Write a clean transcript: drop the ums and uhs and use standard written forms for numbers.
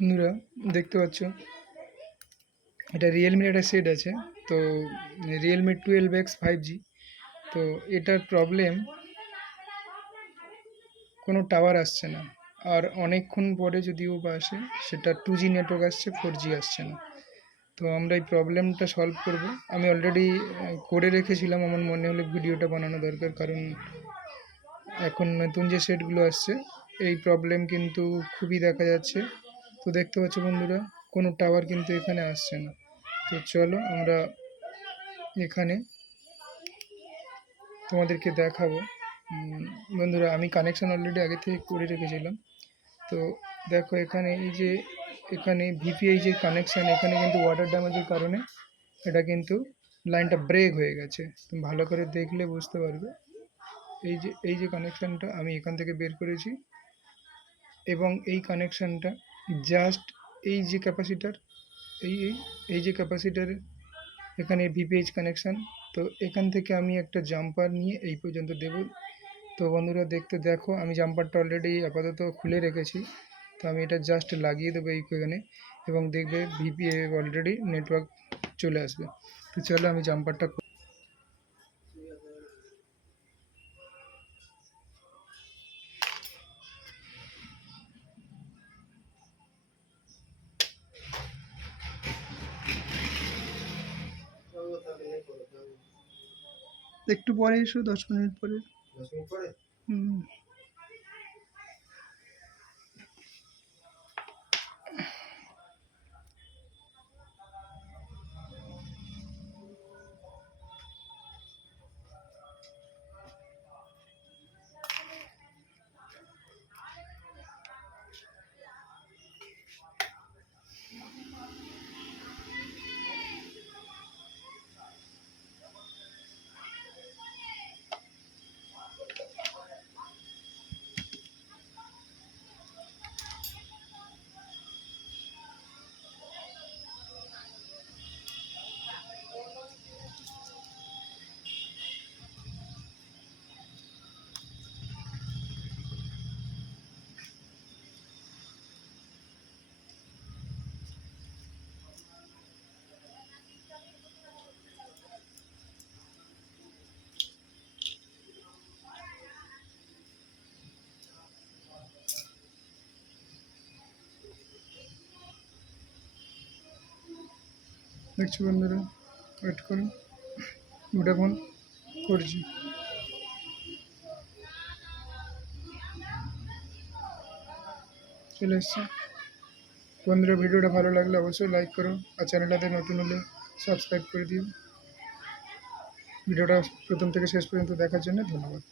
বন্ধুরা দেখতে পাচ্ছ এটা রিয়েলমির একটা সেট আছে। তো রিয়েলমি 12X 5G। তো এটার প্রবলেম কোনো টাওয়ার আসছে না, আর অনেকক্ষণ পরে যদিও বা আসে সেটা 2G নেটওয়ার্ক আসছে, 4G আসছে না। তো আমরা এই প্রবলেমটা সলভ করব। আমি অলরেডি করে রেখেছিলাম, আমার মনে হলো ভিডিওটা বানানো দরকার, কারণ এখন নতুন যে সেটগুলো আসছে এই প্রবলেম কিন্তু খুবই দেখা যাচ্ছে। তো দেখতে পাচ্ছ বন্ধুরা, কোনো টাওয়ার কিন্তু এখানে আসছে না। তো চলো আমরা এখানে তোমাদেরকে দেখাবো। বন্ধুরা আমি কানেকশান অলরেডি আগে থেকে করে রেখেছিলাম। তো দেখো এখানে এই যে এখানে ভিপিআই যে কানেকশান, এখানে কিন্তু ওয়াটার ড্যামেজের কারণে এটা কিন্তু লাইনটা ব্রেক হয়ে গেছে। তুমি ভালো করে দেখলে বুঝতে পারবে। এই যে কানেকশানটা আমি এখান থেকে বের করেছি, এবং এই কানেকশানটা জাস্ট এই যে ক্যাপাসিটার, এই এই এই যে ক্যাপাসিটার, এখানে ভিপিএইচ কানেকশান। তো এখান থেকে আমি একটা জাম্পার নিয়ে এই পর্যন্ত দেব। তো বন্ধুরা দেখো আমি জাম্পারটা অলরেডি আপাতত খুলে রেখেছি। তো আমি এটা জাস্ট লাগিয়ে দেবো এইখানে, এবং দেখবে ভিপিএ অলরেডি নেটওয়ার্ক চলে আসবে। তো চলো আমি জাম্পারটা একটু পরে এসো, 10 মিনিট পরে। হুম। দেখছো বন্ধুরা, ওয়েট করুন, ভোডাফোন 4G চলে এসছে। বন্ধুরা ভিডিওটা ভালো লাগলে অবশ্যই লাইক করো, আর চ্যানেলটাতে নতুন হলে সাবস্ক্রাইব করে দিও। ভিডিওটা প্রথম থেকে শেষ পর্যন্ত দেখার জন্য ধন্যবাদ।